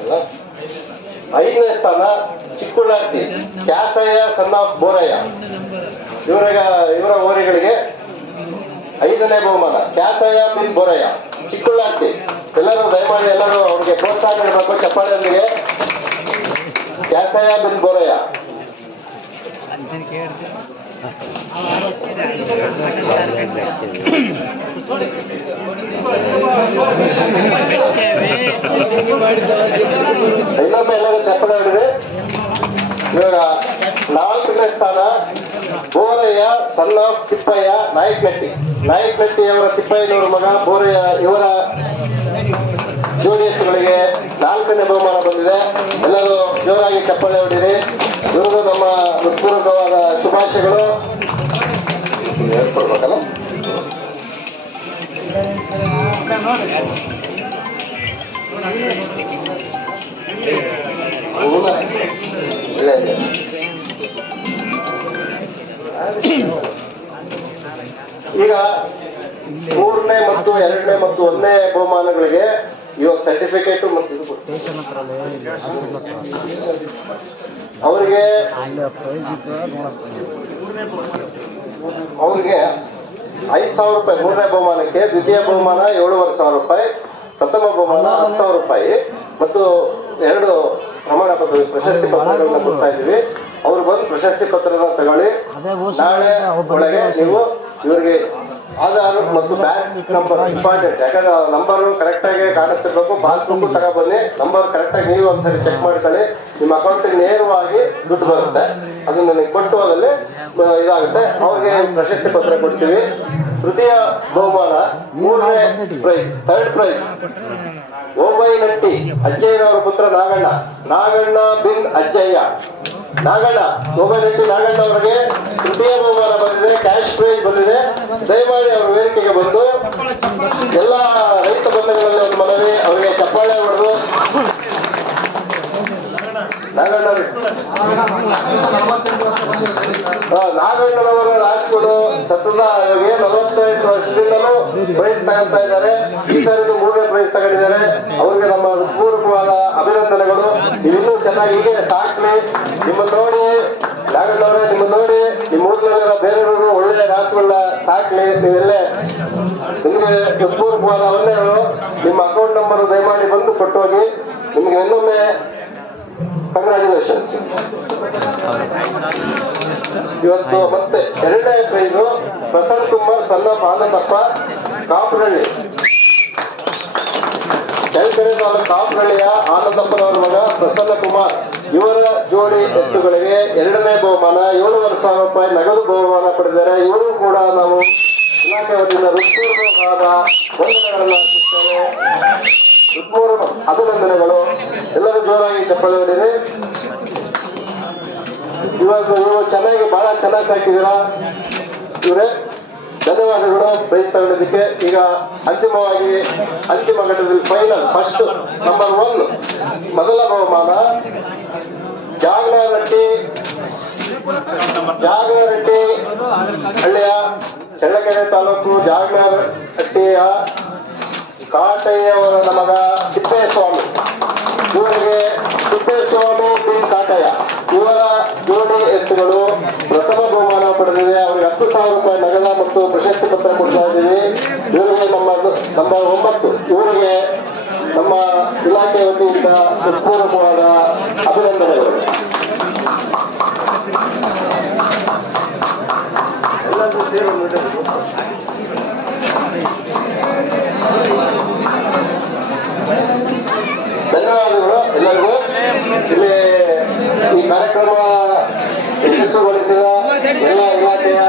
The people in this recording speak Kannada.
ಅಲ್ಲ ಐದನೇ ಸ್ಥಾನ ಚಿಕ್ಕುಳ್ಳಾರ್ತಿ. Kyasaiah son of Boraiah. ಇವರ ಇವರ ಓರಿಗಳಿಗೆ ಐದನೇ ಬಹುಮಾನ. ಕ್ಯಾಸಯ್ಯ ಬಿನ್ ಬೋರಯ್ಯ. ಚಿಕ್ಕುಳ್ಳಾರ್ತಿ. ಎಲ್ಲರೂ ದಯಮಾಡಿ ಎಲ್ಲರೂ ಅವ್ರಿಗೆ ಪ್ರೋತ್ಸಾಹ ನೀಡಬೇಕು ಚಪ್ಪಾಳೆಯೊಂದಿಗೆ ಕ್ಯಾಸಯ್ಯ ಬಿನ್ ಬೋರಯ್ಯ. ಇನ್ನೊಮ್ಮೆ ಎಲ್ಲರೂ ಚಪ್ಪಳೆ ಹೊಡಿರಿ ಇವಾಗ ನಾಲ್ಕನೇ ಸ್ಥಾನ ಬೋರಯ್ಯ ಸನ್ ಆಫ್ ತಿಪ್ಪಯ್ಯ ನಾಯಕನಟ್ಟಿ ನಾಯಕನಟ್ಟಿ ಅವರ ತಿಪ್ಪಯ್ಯನವರ ಮಗ ಬೋರಯ್ಯ ಇವರ ಜೋಡಿ ಎತ್ತುಗಳಿಗೆ ನಾಲ್ಕನೇ ಬಹುಮಾನ ಬಂದಿದೆ. ಎಲ್ಲರೂ ಜೋರಾಗಿ ಚಪ್ಪಳೆ ಹೊಡಿರಿ. ಈಗ ಮೂರನೇ ಮತ್ತು ಎರಡನೇ ಮತ್ತು ಒಂದನೇ ಬಹುಮಾನಗಳಿಗೆ ಇವಾಗ ಸರ್ಟಿಫಿಕೇಟ್ ಮತ್ತು ಇದು. ಅವರಿಗೆ ಅವ್ರಿಗೆ ಐದು ಸಾವಿರ ರೂಪಾಯಿ ಮೂರನೇ ಬಹುಮಾನಕ್ಕೆ ದ್ವಿತೀಯ ಬಹುಮಾನ ಏಳುವರೆ ಸಾವಿರ ರೂಪಾಯಿ ಪ್ರಥಮ ಬಹುಮಾನ ಹತ್ತು ಸಾವಿರ ರೂಪಾಯಿ. ಮತ್ತು ಎರಡು ಪ್ರಮಾಣ ಪತ್ರ ಪ್ರಶಸ್ತಿ ಪತ್ರಗಳನ್ನ ಕೊಡ್ತಾ ಇದೀವಿ ಅವ್ರು ಬಂದು ಪ್ರಶಸ್ತಿ ಪತ್ರನ ತಗೊಳ್ಳಿ. ನಾಳೆ ಒಳಗೆ ನೀವು ಇವರಿಗೆ ಆಧಾರ್ ಮತ್ತು ಬ್ಯಾಂಕ್ ನಂಬರ್ ಇಂಪಾರ್ಟೆಂಟ್. ಯಾಕಂದ್ರೆ ನಂಬರ್ ಕರೆಕ್ಟ್ ಆಗಿ ಕಾಣಿಸ್ತಿರ್ಬೇಕು. ಪಾಸ್ಬುಕ್ ತಗೊಬನ್ನಿ. ನಂಬರ್ ಕರೆಕ್ಟ್ ಆಗಿ ನೀವು ಒಂದ್ಸರಿ ಚೆಕ್ ಮಾಡ್ಕೊಳ್ಳಿ. ನಿಮ್ಮ ಅಕೌಂಟ್ ನೇರವಾಗಿ ದುಡ್ಡು ಬರುತ್ತೆ. ಅದನ್ನ ನನಗೆ ಕೊಟ್ಟು ಅದಲ್ಲಿ ಇದಾಗುತ್ತೆ. ಅವ್ರಿಗೆ ಪ್ರಶಸ್ತಿ ಪತ್ರ ಕೊಡ್ತೀವಿ. ತೃತೀಯ ಬಹುಮಾನ, ಮೂರನೇ prize third prize Obai Natti ಅಜ್ಜಯ್ಯನವರ ಪುತ್ರ ನಾಗಣ್ಣ. ನಾಗಣ್ಣ ಬಿನ್ ಅಜ್ಜಯ್ಯ. ನಾಗಣ್ಣ, ಓಬೈ ನಟ್ಟಿ ನಾಗಣ್ಣ ಅವರಿಗೆ ತೃತೀಯ ಬಹುಮಾನ ಪ್ರೈಸ್ ಬಂದಿದೆ. ದಯಮಾಡಿ ಅವರ ವೇದಿಕೆಗೆ ಬಂದು ಎಲ್ಲ ರೈತ ಬಂಧುಗಳಲ್ಲಿ ಒಂದು ಮನವಿ. ಅವರಿಗೆ ಚಪ್ಪಾಳೆ ಹೊಡೆದು. ನಾಗಣ್ಣವರು. ರಾಜ್ಕೋಡು ಸತತ ನಲವತ್ತೆಂಟು ವರ್ಷದಿಂದಲೂ ಪ್ರೈಸ್ ತಗೊಳ್ತಾ ಇದ್ದಾರೆ. ಈ ಸರಿ ಮೂರನೇ ಪ್ರೈಸ್ ತಗೊಂಡಿದ್ದಾರೆ. ಅವ್ರಿಗೆ ನಮ್ಮ ಪೂರ್ವಕವಾದ ಅಭಿನಂದನೆಗಳು. ಇನ್ನೂ ಚೆನ್ನಾಗಿ ಹೀಗೆ ಸಾಕ್ಲಿ. ನಿಮ್ಮ ನೋಡಿ ನಾಗಣ್ಣವರೇ ನಿಮ್ಮ ನೋಡಿ, ನಿಮ್ಮ ಊರಿನಲ್ಲಿರೋ ಬೇರೆಯವರು ಒಳ್ಳೆಯ ರಾಸುಗಳನ್ನ ಸಾಕ್ಲಿ, ನೀವೆಲ್ಲೇ ನಿಮಗೆ ಹೃತ್ಪೂರ್ವಕವಾದ ವಂದನೆಗಳು ನಿಮ್ಮ ಅಕೌಂಟ್ ನಂಬರ್ ದಯಮಾಡಿ ಬಂದು ಕೊಟ್ಟೋಗಿ, ನಿಮಗೆ ಇನ್ನೊಮ್ಮೆ ಕಂಗ್ರ್ಯಾಚುಲೇಷನ್ಸ್ ಇವತ್ತು ಮತ್ತೆ ಎರಡನೇ ಪ್ರೈಸು ಪ್ರಸನ್ನ ಕುಮಾರ್ ಸಣ್ಣ ಆನಂದಪ್ಪ ಕಾಪುರಳ್ಳಿ ಚಳ್ಳಕೆರೆ ತಾಲೂಕು ಕಾಪುರಳ್ಳಿಯ ಆನಂದಪ್ಪನವರ ಮಗ ಪ್ರಸನ್ನ ಕುಮಾರ್ ಇವರ ಜೋಡಿ ಎತ್ತುಗಳಿಗೆ ಎರಡನೇ ಬಹುಮಾನ, ಏಳುವರೆ ಸಾವಿರ ರೂಪಾಯಿ ನಗದು ಬಹುಮಾನ ಪಡೆದಿದ್ದಾರೆ ಇವರು ಕೂಡ ನಾವು ಇಲಾಖೆ ವತಿಯಿಂದ ಹೃತ್ಪೂರ್ವಕವಾದ ವಂದನೆಗಳನ್ನು ಅರ್ಪಿಸ್ತೇವೆ ಹೃತ್ಪೂರ್ವ ಅಭಿನಂದನೆಗಳು. ಎಲ್ಲರೂ ಜೋರಾಗಿ ಚಪ್ಪಾಳೆ ಹೊಡೀರಿ. ಇವಾಗ ನೀವು ಚೆನ್ನಾಗಿ, ಬಹಳ ಚೆನ್ನಾಗಿ ಸಾಕಿದ್ದೀರಾ? ಇವರೇ? ಧನ್ಯವಾದಗಳು. ಪ್ರಯತ್ನಗಳಿದ್ದಕ್ಕೆ ಈಗ ಅಂತಿಮವಾಗಿ ಅಂತಿಮ ಘಟ್ಟದಲ್ಲಿ ಫೈನಲ್ ಫಸ್ಟ್ ನಂಬರ್ ಒನ್ ಮೊದಲ ಬಹುಮಾನ ಜಾಗನಹಟ್ಟಿ ಜಾಗನಹಟ್ಟಿ ಹಳ್ಳಿಯ ಚಳ್ಳಕೆರೆ ತಾಲೂಕು ಜಾಗನಹಟ್ಟಿಯ ಕಾಟಯ್ಯವರ ನಮಗ ತಿಪ್ಪೇಸ್ವಾಮಿ. ಇವರಿಗೆ ತಿಪ್ಪೇಸ್ವಾಮಿ ಬಿ ಕಾಟಯ್ಯ. ಇವರ ಜೋಡಿ ಎತ್ತುಗಳು ಪ್ರಥಮ ಬಹುಮಾನ ಪಡೆದಿದೆ ಅವರಿಗೆ ಹತ್ತು ಸಾವಿರ ರೂಪಾಯಿ ನಗದ ಮತ್ತು ಪ್ರಶಸ್ತಿ ಪತ್ರ ಕೊಡ್ತಾ ಇದ್ದೀವಿ. ಇವರಿಗೆ ನಮ್ಮ ನಂಬರ್ ಒಂಬತ್ತು ಇವರಿಗೆ ನಮ್ಮ ಇಲಾಖೆ ವತಿಯಿಂದ ಹೃತ್ಪೂರ್ವಕವಾದ ಅಭಿನಂದನೆಗಳು. ಧನ್ಯವಾದಗಳು ಎಲ್ಲರಿಗೂ. ಇಲ್ಲಿ ಈ ಕಾರ್ಯಕ್ರಮ ಯಶಸ್ಸುಗೊಳಿಸಿದ ಎಲ್ಲ ಇಲಾಖೆಯ